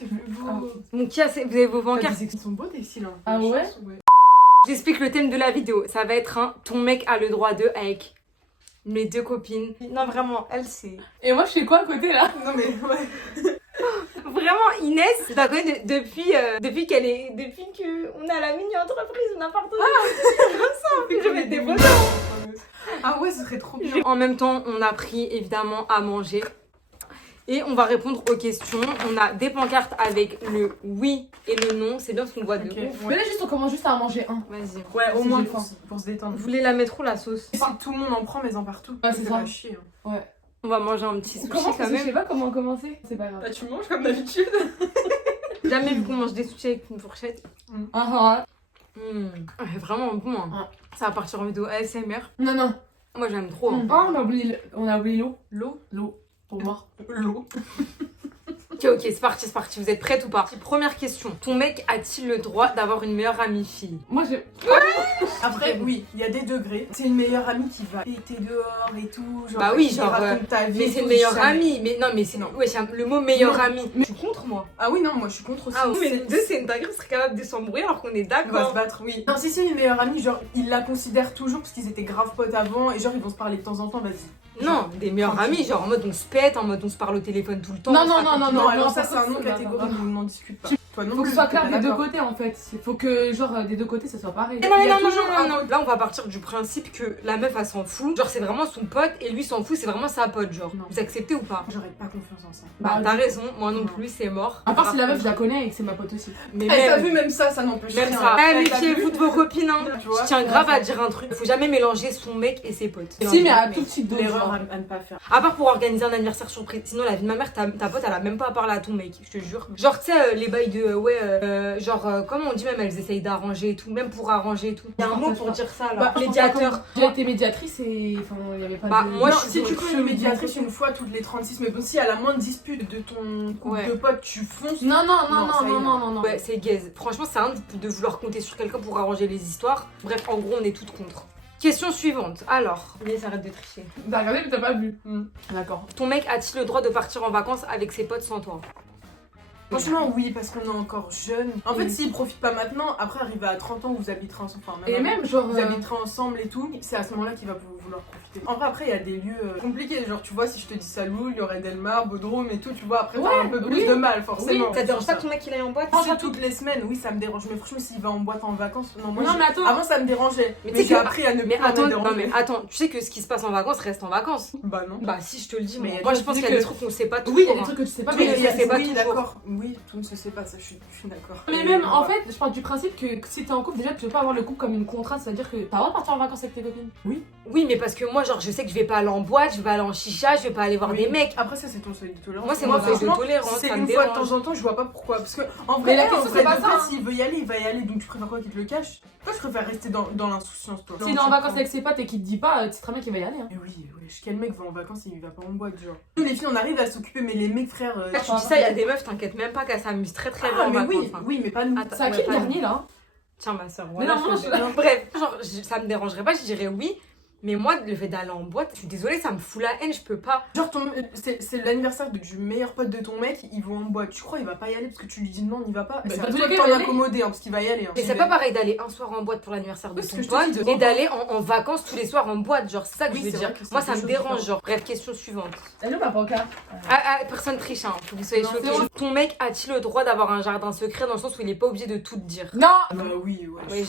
C'est plus beau. Donc, vous avez vos T'as pancartes. des sont beaux tes styles. Ah ouais? J'explique le thème de la vidéo. Ça va être un ton mec a le droit de avec mes 2 copines. Non, vraiment, elle, c'est. Et moi, je fais quoi à côté là? Non mais ouais. Vraiment, Inès, je la connais depuis qu'on est à la mini-entreprise ou n'importe quoi. Je mets des photos. Ah ouais, ce serait trop bien. En même temps, on a pris évidemment à manger. Et on va répondre aux questions. On a des pancartes avec le oui et le non. C'est bien ce qu'on voit de Ok. ouf. Mais là, juste, on commence juste à en manger un. Vas-y. Ouais, au Si moins j'ai pour, faim. pour se détendre. Vous voulez la mettre où la sauce? Si tout le monde en prend, mais en partout. Ouais, c'est ça. pas chier. Hein. Ouais. On va manger un petit On sushi commence quand parce que je sais même. pas comment commencer. C'est pas grave. Bah tu manges comme d'habitude. Jamais vu qu'on mange des sushis avec une fourchette. Ah, Ouais, vraiment bon. Hein. Ah. Ça va partir en vidéo ASMR. non, non. Moi j'aime trop. Hein. Ah, on a oublié l'eau. L'eau. L'eau. Pour boire. L'eau. Ok, c'est parti. Vous êtes prêtes ou pas? Première question. Ton mec a-t-il le droit d'avoir une meilleure amie fille? Moi, j'ai. Après, oui, il y a des degrés. C'est une meilleure amie qui va péter dehors et tout. Genre, Bah oui, qui genre, raconte ta vie. Mais et c'est tout, une meilleure jamais. amie. Mais non, mais c'est Non. ouais, le mot meilleure Non. amie. Mais- Je suis contre moi. Ah oui, non, moi je suis contre aussi. Ah oui, mais C'est- nous deux, c'est une dinguerie, on serait capable de s'embrouiller alors qu'on est On va se d'accord. battre, oui. Non, si c'est une meilleure amie, genre, ils la considèrent toujours parce qu'ils étaient grave potes avant et genre, ils vont se parler de temps en temps, vas-y. Non, des meilleurs Tranquille. amis, genre en mode on se pète, en mode on se parle au téléphone tout le temps. Non, on se non, raconte- non, Non, non, alors non, ça, par c'est un contre, nom ça va, catégorique, vraiment. on n'en discute pas. Toi non Faut que plus, ce soit t'es clair pas des deux d'accord. côtés en fait. Il faut que, genre, des deux côtés ça soit pareil. Non, Il y a non, non, toujours non, un non, non. Là, on va partir du principe que la meuf, elle s'en fout. Genre, c'est vraiment son pote et lui s'en fout, c'est vraiment sa pote. Genre, Non. vous acceptez ou pas? J'aurais pas confiance en ça. Bah, Bah, t'as raison, moi non non. plus, c'est mort. À part si la meuf je la connais et que c'est ma pote aussi. Mais T'as même, vu, même ça n'empêche même rien. ça. Eh, Eh, t'as méfiez-vous vu de vos copines, hein. Tu vois Je tiens grave à dire un truc. Faut jamais mélanger son mec et ses potes. Si, mais à tout de suite d'autres. L'erreur genre. à ne pas faire. À part pour organiser un anniversaire surprise. Sinon, la vie de ma mère, ta pote, elle a même pas à parler à ton mec, je te jure. Genre, tu sais, les bails de. Comment on dit même, elles essayent d'arranger et tout. Même pour arranger et tout. Il y a un mot pour dire ça là. Bah, Médiateur. J'ai été médiatrice et. Enfin, il y avait pas Bah, de. moi, Non, je suis si tu pour fais une médiatrice une fois toutes les 36, mais bon, si à la moindre dispute de ton couple Ouais. de potes, tu fonces. Non, non, non, Non, non, ça non, ira. non, non, non. Ouais, c'est gaze. Franchement, c'est un de vouloir compter sur quelqu'un pour arranger les histoires. Bref, en gros, on est toutes contre. Question suivante. Alors, Inès, arrête de tricher. T'as regardé mais t'as pas vu. D'accord. Ton mec a-t-il le droit de partir en vacances avec ses potes sans toi? Franchement, oui, parce qu'on est encore jeunes. En fait, Et- s'ils profitent pas maintenant, après, arriver à 30 ans, vous habiterez ensemble. Enfin, Et avant, même, genre. vous habiterez ensemble et tout, c'est à ce moment-là qu'il va vouloir profiter. En vrai, après, il y a des lieux compliqués. Genre, tu vois, si je te dis Salou, il y aurait Delmar, Bodrum et tout, tu vois, après, Ouais, t'as un peu plus oui. de mal, forcément. Ça te dérange pas que ton mec il aille en boîte? Si toutes les semaines, oui, ça me dérange. Mais franchement, s'il va en boîte en vacances, non, moi, Non, mais attends. avant, ça me dérangeait. Mais Mais, tu sais j'ai que- appris à ne plus Mais en attends, être non dérangée. mais attends, tu sais que ce qui se passe en vacances reste en vacances. Bah non. Bah si, je te le dis, Mais moi, il y a moi je des pense qu'il trucs y a des que- trucs qu'on sait pas toujours. Oui, il y a des hein. trucs que tu sais pas, Oui, mais. mais ça, c'est pas oui, toujours. d'accord. Oui, tout ne se sait pas, ça, je suis d'accord. Mais même, en fait, je parle du principe que si t'es en couple, déjà, tu veux pas avoir le couple comme une contrainte, c'est-à-dire que t'as le droit de partir en vacances avec tes copines. Oui, mais parce que moi, genre, je sais que je vais pas aller en boîte, je vais aller en chicha, je vais pas aller voir Oui. des mecs. Après, ça, c'est ton seuil de tolérance. Moi, c'est mon seuil de franchement, tolérance, si c'est ça me une fois de dérange. temps en temps, je vois pas pourquoi. Parce que, en Mais vrai, la en question, vrai, c'est pas de ça, fait, hein. s'il veut y aller, il va y aller. Donc, tu préfères quoi qu'il te le cache? Toi, je préfère rester dans l'insouciance, toi. S'il est en vacances avec ses potes et qu'il te dit pas, tu sais très bien qu'il va y aller. Hein. Mais oui, quel mec va en vacances et il va pas en boîte, genre. Nous, les filles, on arrive à s'occuper, mais les mecs, frère. Là, tu dis ça, il y a des meufs, t'inquiète même pas qu'elles s'amusent très très bien Ah, en mais vacances. oui, hein. oui, mais pas nous. Attends, C'est à ouais, qui le pas dernier là? Tiens, ma soeur, Mais voilà. non, je- non, Bref, genre, ça me dérangerait pas, je dirais oui. Mais moi, le fait d'aller en boîte, je suis désolée, ça me fout la haine, je peux pas. Genre, c'est l'anniversaire du meilleur pote de ton mec, ils vont en boîte. Tu crois, il va pas y aller parce que tu lui dis non, on y va pas. Bah, C'est dans à tous toi les de cas, il t'en va y accommoder, hein, parce qu'il va y aller. Hein. Mais c'est pas pareil d'aller un soir en boîte pour l'anniversaire de Oui, ton parce que je te pote dis, et d'aller en vacances tous les soirs en boîte, genre, c'est ça que Oui, je veux c'est dire. vrai que c'est Moi, ça deux me choses dérange, différentes. genre. Bref, question suivante. Elle est où ma pancarte? Personne triche, hein, faut que vous soyez Non, choqués. c'est bon. Ton mec a-t-il le droit d'avoir un jardin secret dans le sens où il est pas obligé de tout te dire? Non! Bah oui, ouais. Oui,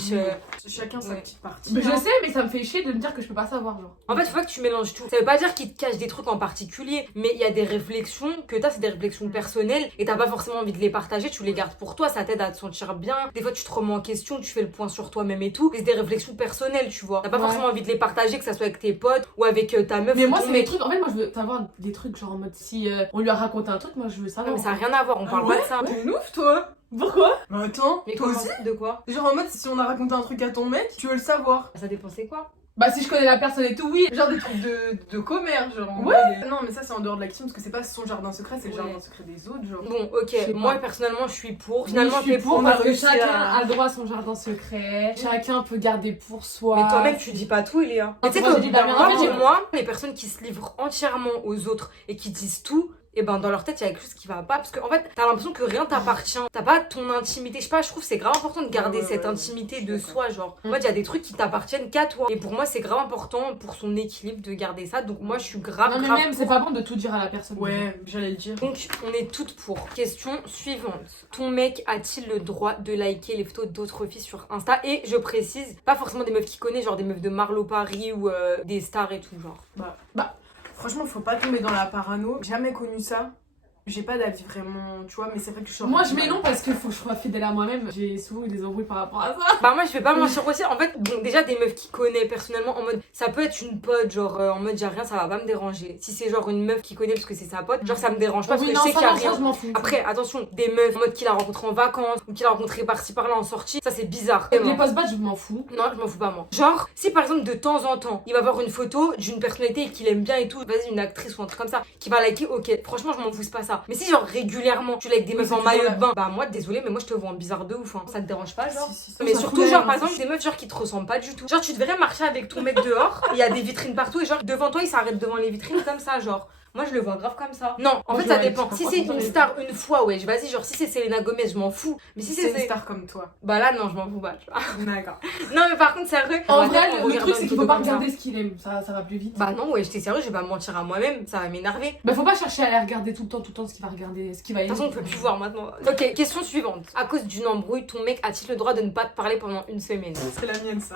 Chacun sa Ouais. petite partie. Mais je hein. sais, mais ça me fait chier de me dire que je peux pas savoir, genre. En fait, faut pas que tu mélanges tout. Ça veut pas dire qu'il te cache des trucs en particulier, mais il y a des réflexions que t'as, c'est des réflexions personnelles et t'as pas forcément envie de les partager, tu les gardes pour toi, ça t'aide à te sentir bien. Des fois, tu te remets en question, tu fais le point sur toi-même et tout. Et c'est des réflexions personnelles, tu vois. T'as pas Ouais. forcément envie de les partager, que ça soit avec tes potes ou avec ta meuf Mais ou moi, ton c'est des mec. trucs. En fait, moi, je veux savoir des trucs, genre en mode si on lui a raconté un truc, moi, je veux Non, savoir. mais ça a rien à voir, on parle ouais pas de ça. T'es une ouf, toi. Pourquoi? Bah attends, Mais toi comment aussi. De quoi? Genre en mode, si on a raconté un truc à ton mec, tu veux le savoir. Ça dépend, c'est quoi? Bah, si je connais la personne et tout, oui. Genre des trucs de commère, genre. en Ouais. mode, non, mais ça, c'est en dehors de la question parce que c'est pas son jardin secret, c'est le Ouais. jardin secret des autres, genre. Bon, ok, Je sais moi pas. personnellement, je suis pour. Oui, Finalement, je suis t'es pour on a parce que réussi chacun à- a le droit à son jardin secret. Chacun peut garder pour soi. Mais toi-même, tu dis pas tout, Eléa. Ah, Tu sais moi, que j'ai dit la merde. moi, En fait, pour moi, les personnes qui se livrent entièrement aux autres et qui disent tout, et ben dans leur tête il y a quelque chose qui va pas, parce que en fait t'as l'impression que rien t'appartient, t'as pas ton intimité, je sais pas, je trouve que c'est grave important de garder cette intimité de soi, genre en fait il y a des trucs qui t'appartiennent qu'à toi, et pour moi c'est grave important pour son équilibre de garder ça, donc moi je suis grave Non, mais grave même, c'est pas bon de tout dire à la personne. Ouais, j'allais le dire. donc on est toutes pour. Question suivante. Ton mec a-t-il le droit de liker les photos d'autres filles sur Insta? Et je précise, pas forcément des meufs qu'il connaît, genre des meufs de Marlo Paris ou des stars et tout, genre. Franchement, faut pas tomber dans la parano. J'ai jamais connu ça. J'ai pas d'avis vraiment, tu vois, mais c'est vrai que je suis Moi, je mets non parce qu'il faut que je sois fidèle à moi-même. J'ai souvent eu des embrouilles par rapport à ça. Bah moi je vais pas mentir aussi, en fait, bon déjà des meufs qui connaît personnellement en mode, ça peut être une pote, genre en mode y'a rien, ça va pas me déranger. Si c'est genre une meuf qui connaît parce que c'est sa pote, genre ça me dérange pas parce que je sais qu'il y a rien. Je m'en fous. Après, attention, des meufs en mode qu'il a rencontré en vacances ou qu'il a rencontré par-ci par-là en sortie, ça c'est bizarre. Les post-bad, je m'en fous. Non, je m'en fous pas moi. Genre, si par exemple de temps en temps, il va voir une photo d'une personnalité qu'il aime bien et tout, vas-y, une actrice ou un truc comme ça, qui va liker, ok, franchement, je m'en fous, c'est pas ça. Mais si genre régulièrement, tu likes des meufs en maillot de bain, bah moi, désolé, mais moi je te vois en bizarre de ouf, hein. Ça te dérange pas, genre? Si, Mais ça surtout, fout genre, la par haine. exemple, des meufs genre qui te ressemblent pas du tout. Genre, tu devrais marcher avec ton mec dehors, il y a des vitrines partout et genre, devant toi, il s'arrête devant les vitrines comme ça, genre. Moi je le vois grave comme ça. Non, en Moi, fait je ça vois dépend. les- Si c'est une star une fois, ouais, vas-y, genre si c'est Selena Gomez, je m'en fous. Mais si C'est une c'est. star comme toi. Bah là, non, je m'en fous pas, tu vois. D'accord. Non, mais par contre, sérieux. En on va dire, vrai, on le regarde truc, une c'est qu'il photo faut pas comme ça. regarder ce qu'il aime. Ça va plus vite. Bah non, ouais, j'étais sérieux, je vais pas me mentir à moi-même, ça va m'énerver. Bah, faut pas chercher à aller regarder tout le temps ce qu'il va regarder, ce qu'il va De toute façon, on peut plus voir maintenant. Ok, question suivante. À cause d'une embrouille, ton mec a-t-il le droit de ne pas te parler pendant une semaine? C'est la mienne, ça.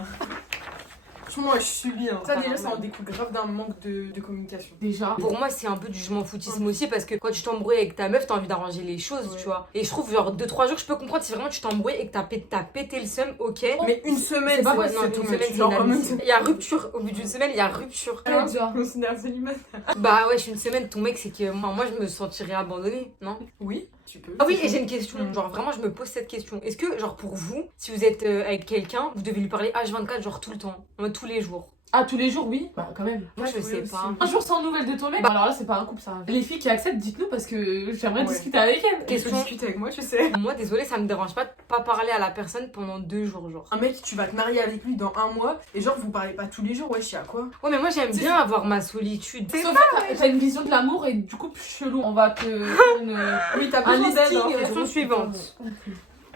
Franchement, moi, je subis. Hein. Ça, déjà, ça en découle grave d'un manque de communication. Déjà. Pour moi, c'est un peu du je m'en foutisme aussi parce que quand tu t'embrouilles avec ta meuf, t'as envie d'arranger les choses, Ouais. tu vois. Et je trouve, genre, 2-3 jours, je peux comprendre si vraiment tu t'embrouilles et que t'as pété le seum, ok. Mais une semaine, C'est pas c'est possible, c'est Non, tout une much. semaine, c'est Genre, vraiment, inadmissible. Il y a rupture. Au bout d'une semaine, il y a rupture. Ouais, tu vois. je considère célibataire. Bah ouais, je suis une semaine, ton mec, c'est que moi, je me sentirais abandonnée, non? Oui, tu peux. Ah oui, C'est et j'ai tout. une question, Mm. genre vraiment je me pose cette question. Est-ce que genre pour vous, si vous êtes avec quelqu'un, vous devez lui parler H24 genre tout le temps, en mode tous les jours? Ah, tous les jours, oui. Bah, quand même. Moi je Oui, sais aussi. pas. Un jour sans nouvelles de ton mec. Bah. Alors là, c'est pas un couple, ça. Les filles qui acceptent, dites-nous parce que j'aimerais Ouais. discuter avec elles. Tu peux Question. discuter avec moi, tu sais. Moi désolée, ça me dérange pas de pas parler à la personne pendant 2 jours genre. Un mec, tu vas te marier avec lui dans un mois et genre, vous parlez pas tous les jours, wesh, y'a quoi? Ouais mais moi j'aime C'est bien avoir ma solitude. Sauf que t'as une vision de l'amour et du couple chelou. On va te faire une. Oui, t'as Un besoin d'aide. listing. Hein. Question suivante.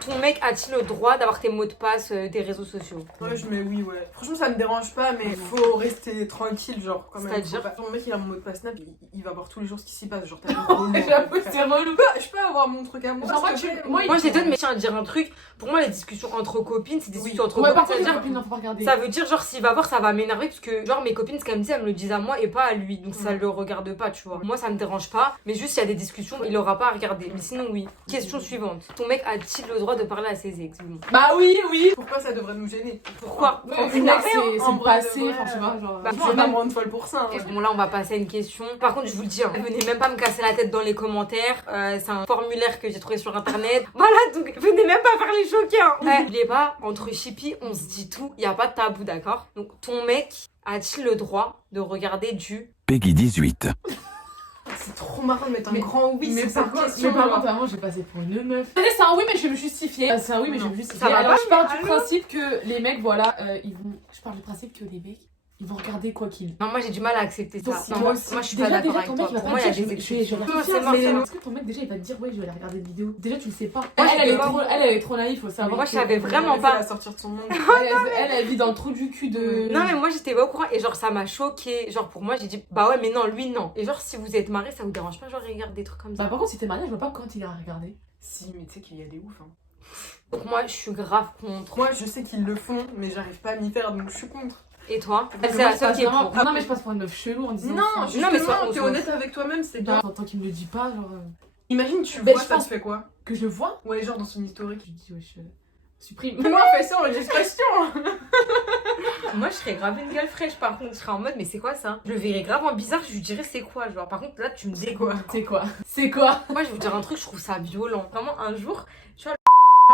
Ton mec a-t-il le droit d'avoir tes mots de passe des réseaux sociaux? Ouais, je mets oui, ouais. Franchement, ça me dérange pas, mais faut rester tranquille, genre, quand même. C'est-à-dire Faut pas- Ton mec, il a mon mot de passe Snap, il va voir tous les jours ce qui s'y passe, genre, t'as le relou, J'avoue, en fait. c'est relou. Je peux avoir mon truc à moi. Genre, moi, s'il te tu- plaît. moi, Moi j'étonne mais tiens à dire un truc. Pour moi les discussions entre copines, c'est des Oui. discussions entre Ouais, par copines. contre, les C'est-à-dire copines, non, faut pas regarder. ça veut dire genre s'il va voir ça va m'énerver parce que genre mes copines ce qu'elles me disent elles me le disent à moi et pas à lui donc ça le regarde pas tu vois. Moi ça me dérange pas mais juste s'il y a des discussions il aura pas à regarder mais sinon oui. Question suivante. Ton mec a-t-il le droit de parler à ses ex? Bon. Bah oui, oui. Pourquoi ça devrait nous gêner? Pourquoi? Ouais, Quand une on ex, a c'est rien, en le vrai de passé, vrai. enfin, tu vois, genre. Bah, Je moi, vais pas même- me rendre folle pour ça. Hein. Et bon là on va passer à une question. Par contre je vous le dis, hein, venez même pas me casser la tête dans les commentaires. C'est un formulaire que j'ai trouvé sur internet. Voilà donc venez même pas faire les choqués. Hein. N'oubliez pas, entre chippies on se dit tout, y a pas de tabou d'accord. Donc ton mec a-t-il le droit de regarder du Peggy 18. C'est trop marrant de mettre un Mais- grand oui, mais c'est par sa contre, question. mais par genre. contre, vraiment, j'ai passé pour une meuf. C'est un oui, mais je vais me justifier. C'est un oui, mais je vais me justifier. Ça va Alors, pas, je pars mais du allô principe que les mecs, voilà, ils vont. Je pars du principe que les mecs, ils vont regarder quoi qu'il. Non, moi j'ai du mal à accepter ça. Aussi, Non, moi moi je suis pas Déjà, d'accord déjà, avec ton toi. mec, il va Pour pas moi, il y a te dire, des je vais exceptions. regarder Non, ça, c'est mort, mais c'est mort. Parce que ton mec, déjà, il va te dire, ouais, je vais aller regarder une vidéo. Déjà, tu le sais pas. Moi, Elle, je elle est sais trop, elle est trop naïve, faut savoir. Moi, je que- savais vraiment Elle pas. la sortir de son monde. Elle vit dans le trou du cul de. Non, mais moi j'étais pas au courant et genre ça m'a choqué. Genre pour moi, j'ai dit bah ouais, mais non, lui non. Et genre si vous êtes mariés, ça vous dérange pas, genre regarde des trucs comme Bah, ça. par contre, si t'es marié, je vois pas quand il a regardé. Si, mais tu sais qu'il y a des ouf. Hein. Donc moi je suis grave contre. Moi, je sais qu'ils le font, mais j'arrive pas à m'y faire, donc je suis contre. Et toi? Parce que C'est moi, la je seule passe qui est vraiment- pour. Non, mais je passe pour une meuf chelou en disant. Non, ça. justement, mais soit on t'es s'en honnête avec toi-même, c'est bien. Tant qu'il me le dit pas, genre. Imagine, tu Ben, vois, je ça pense- te fait quoi? Que je le vois, Ouais, genre dans son historique. je lui dis, ouais, je supprime. Moi, on fait ça en registration. Moi je serais grave une gueule fraîche par contre. Je serais en mode mais c'est quoi ça? Je le verrais grave en bizarre, je lui dirais c'est quoi genre. Par contre là tu me dis quoi? C'est quoi? C'est quoi? Moi, je vais vous dire un truc, je trouve ça violent. Vraiment, un jour, tu vois,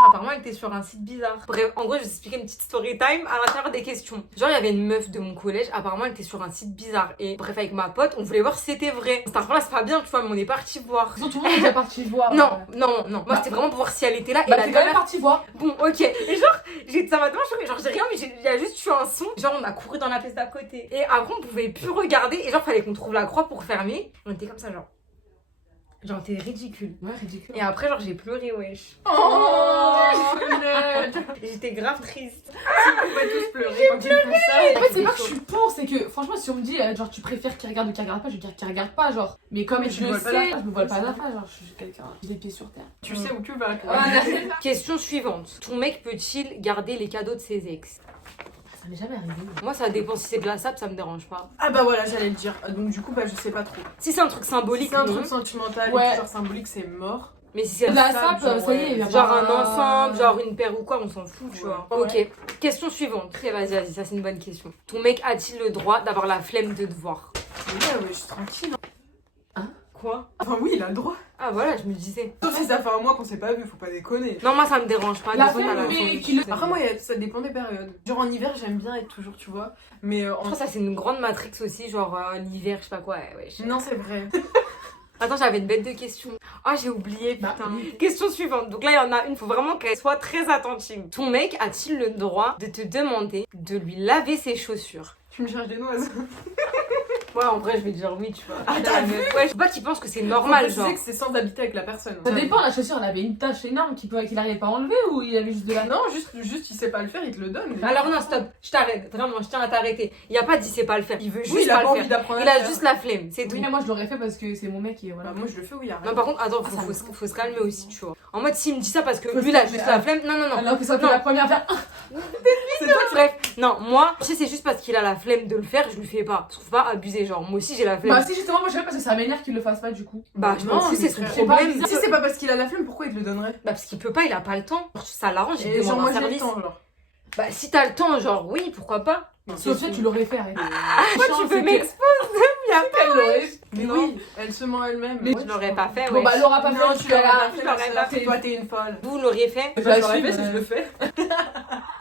apparemment, elle était sur un site bizarre. Bref, en gros, je vais vous expliquer une petite story time à l'intérieur des questions. Genre, il y avait une meuf de mon collège, apparemment, elle était sur un site bizarre. Et bref, avec ma pote, on voulait voir si c'était vrai. Cette affaire-là, c'est pas bien, tu vois, mais on est parti voir. Tout le monde est déjà parti voir. Non, non, non. Moi, c'était vraiment pour voir si elle était là. Et Bah, la t'es quand même dernière... parti voir. Bon, ok. Et genre, ça m'a tellement choqué. Genre, j'ai rien, mais il y a juste eu un son. Genre, on a couru dans la pièce d'à côté. Et après, on pouvait plus regarder. Et genre, fallait qu'on trouve la croix pour fermer. On était comme ça, genre. Genre, t'es ridicule. Ouais, ridicule. Et après, genre, j'ai pleuré, wesh. Oh, J'étais grave triste. on va tous pleurer quand ils font ça. En fait, c'est pas que je suis pour, c'est que franchement, si on me dit genre tu préfères qu'il regarde ou qu'il regarde pas, je vais dire qu'il regarde pas, genre. Mais comme Mais je tu le voiles pas la sais, face. je me voile pas la face, genre je suis quelqu'un, j'ai les pieds sur terre. Tu sais où tu vas, toi. Ouais, Question suivante. Ton mec peut-il garder les cadeaux de ses ex? ça m'est jamais arrivé. Moi, ça dépend. Si c'est glaçable, ça me dérange pas. Ah bah voilà, j'allais le dire. Donc du coup, bah je sais pas trop. Si c'est un truc Si symbolique, c'est un non. truc sentimental Ouais. et genre symbolique, c'est mort. Mais si c'est La sable, sape, genre, ça y est, ouais. il y a genre pas- un ensemble, genre une paire ou quoi, on s'en fout, tu Ouais. vois. Ok. Question suivante. Ok, vas-y, ça c'est une bonne question. Ton mec a-t-il le droit d'avoir la flemme de te voir? Ouais, je suis tranquille. Quoi? Enfin oui, il a le droit. Ah voilà, je me disais. Sauf si ça fait un mois qu'on s'est pas vu, faut pas déconner. Non, moi ça me dérange pas. La Des fois, t'as flemme, la mais flemme. qu'il le- Après moi, ça dépend des périodes. Genre en hiver, j'aime bien être toujours, tu vois. Mais Je crois que ça c'est une grande matrix aussi, genre l'hiver, je sais pas quoi. Ouais, Non, c'est vrai. Attends, j'avais une bête de question. Ah, j'ai oublié, Bah, putain. oui. Question suivante. Donc là, il y en a une, faut vraiment qu'elle soit très attentive. Ton mec a-t-il le droit de te demander de lui laver ses chaussures? Tu me cherches des noises. Ouais, en vrai, je vais dire oui, tu vois. Ah, t'as vu? Ouais, faut pas qu'il pense que c'est Faut normal, préciser genre. que c'est sans habiter avec la personne. Ça dépend, la chaussure, elle avait une tache énorme qu'il n'arrivait pas à enlever ou il avait juste de la. Non, juste il sait pas le faire, il te le donne. Alors non, stop, je t'arrête. Vraiment, je tiens à t'arrêter. Il y a pas dit c'est pas le faire. Il veut juste Oui, il a pas pas le envie faire. d'apprendre Il à a le faire. juste la flemme, c'est tout. Oui, mais moi je l'aurais fait parce que c'est mon mec et voilà. Bah, moi je le fais, oui, arrête. Non, par contre, attends, Ah, ça faut se calmer aussi, tu vois. En mode, s'il me dit ça parce que Faut lui, se il a calmer, juste la ah. flemme. Non, non, non. Alors que ça fait Non. la première à faire. C'est toi Bref, non, moi, tu sais, c'est juste parce qu'il a la flemme de le faire, je lui fais pas. Je trouve pas abusé, genre, moi aussi j'ai la flemme. Bah, si justement, moi je sais pas parce que ça m'énerve qu'il le fasse pas du coup. Bah, je Non, pense que mais c'est son frère, problème. c'est Si c'est pas parce qu'il a la flemme, pourquoi il te le donnerait? Bah, parce qu'il peut pas, il a pas le temps. Ça l'arrange, il Et genre demande moi un j'ai le service. temps, genre. Bah, si t'as le temps, genre, oui, pourquoi pas. Sauf que tu l'aurais fait, arrête. Pourquoi tu veux m'exposer? Y'a pas. Elle l'aurait. Mais Non. oui, elle se ment elle-même. Mais Je l'aurais pas fait, Bon, ouais. bah, elle l'aura pas Non, fait. tu l'aurais pas fait, je l'aurais pas fait. Toi, t'es une folle. Vous l'auriez fait? Je Bah, la je l'aurais suis, fait si mais- je le fais.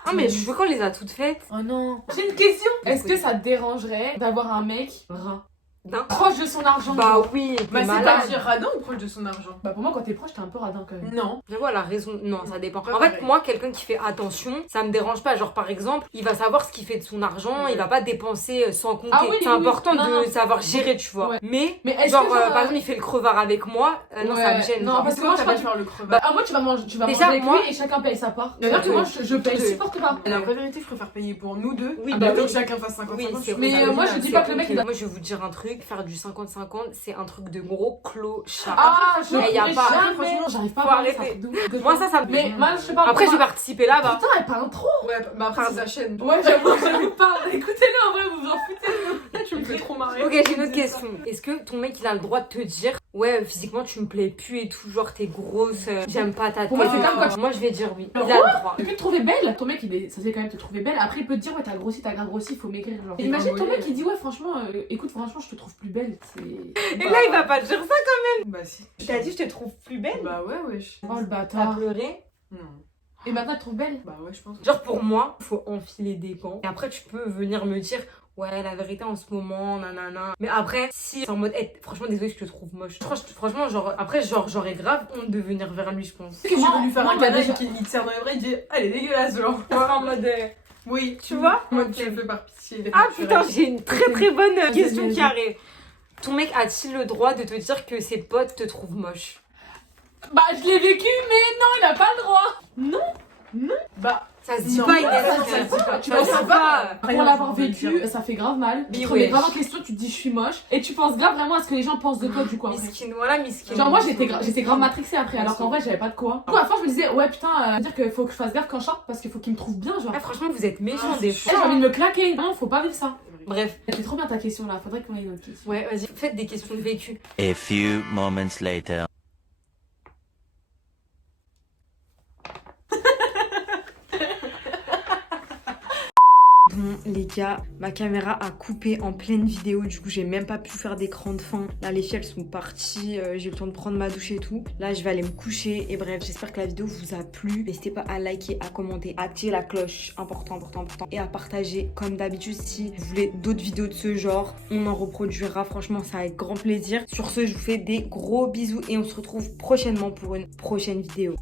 Ah, mais je veux qu'on les a toutes faites. Oh non. J'ai une question. Est-ce que ça te dérangerait d'avoir un mec rat Non. proche de son argent? Bah genre oui, t'es Bah, c'est malade. pas dire radin ou proche de son argent? Bah, pour moi, quand t'es proche, t'es un peu radin quand même. Non. J'avoue, elle a raison. Non, ça dépend. Pas En fait, pareil. moi, quelqu'un qui fait attention, ça me dérange pas. Genre, par exemple, il va savoir ce qu'il fait de son argent, Ouais. il va pas dépenser sans compter. Ah oui, c'est oui, important oui. Non, de non. savoir gérer, tu vois. Ouais. Mais, Mais est-ce genre, que genre, par exemple, il fait le crevard avec moi, non, ça Ouais. me gêne. Non, genre. parce que Comment moi, t'as je pas crois de que- faire le crevard? Bah, moi, tu vas Déjà, manger avec moi- lui et chacun paye sa part. D'ailleurs, que Ouais. moi, je paye, je Ouais. supporte pas. La vraie vérité, je préfère payer pour nous deux. Oui, Ah bah bah Plutôt oui. que chacun fasse 50-50. Oui, c'est Mais, vrai. moi, je dis C'est pas que le mec, il doit- Moi, je vais vous dire un truc, faire du 50-50, c'est un truc de gros clochard. Ah, je Mais y a pourrais pas- jamais. franchement, J'arrive pas faut à voir arrêter. ça, truc de ouf. Moi, ça me Mais moi, je sais pas. Après, je vais moi- participer là-bas. Putain, elle parle trop. Ouais, bah après, c'est sa chaîne. Ouais, j'avoue, j'arrive pas. Écoutez-le, en vrai, vous vous en foutez. Tu me fais trop marrer. Ok, j'ai une autre question. Est-ce que ton mec il a le droit de te dire ouais physiquement tu me plais plus et tout, genre t'es grosse, j'aime pas ta tête. Pour moi, c'est comme quand Moi je vais dire oui. Il a Alors, le droit. Il peut te trouver belle, ton mec il est, ça c'est quand même te trouver belle. Après il peut te dire ouais t'as grave grossi, faut maigrir genre. Et imagine ton mec il dit ouais franchement, écoute franchement je te trouve plus belle. Et là il va pas te dire ça. Bah si. T'as dit je te trouve plus belle. Bah ouais, wesh. Oh le T'as bâtard. pleuré. Non. Et maintenant tu te trouves belle. Bah ouais, je pense. Genre pour moi faut enfiler des gants. Et après tu peux venir me dire ouais la vérité en ce moment nanana. Mais après si c'est en mode franchement désolé je te trouve moche. Franchement genre après genre j'aurais grave honte de venir vers lui je pense. Tu sais que tu veux lui faire moi, un bah, câlin déjà- et qu'il te serre dans les bras, il dit elle est dégueulasse, genre. En mode Oui, Tu vois Moi, tu le fais par pitié. ah putain j'ai une très bonne question Vas-y. qui arrive. Ton mec a-t-il le droit de te dire que ses potes te trouvent moche? Bah je l'ai vécu mais non il a pas le droit. Bah, Ça se dit non, pas ça, Inès. ça se dit pas. Tu Ça vas se dire dit pas. Pour l'avoir vécu ça fait grave mal. Tu te remets wesh. grave en question, tu te dis je suis moche et tu penses grave vraiment à ce que les gens pensent de toi du coup après. Miskin, voilà miskin. Genre moi j'étais grave matrixée après alors qu'en vrai j'avais pas de quoi. Du coup à la fin je me disais ouais putain dire qu'il faut que je fasse gaffe quand je chante parce qu'il faut qu'il me trouve bien genre. Ah, franchement vous êtes méchants Ah, des c'est Eh, j'ai fois. envie de me claquer, non faut pas vivre ça. Bref, Elle fait trop bien ta question là, faudrait qu'on ait une autre question. ouais vas-y faites des questions de vécu. A few moments later. Bon les gars, ma caméra a coupé en pleine vidéo, du coup j'ai même pas pu faire d'écran de fin. Là les filles elles sont parties, j'ai eu le temps de prendre ma douche et tout. Là je vais aller me coucher et bref j'espère que la vidéo vous a plu. N'hésitez pas à liker, à commenter, à activer la cloche, important. Et à partager comme d'habitude si vous voulez d'autres vidéos de ce genre. On en reproduira, franchement ça avec grand plaisir. Sur ce je vous fais des gros bisous et on se retrouve prochainement pour une prochaine vidéo.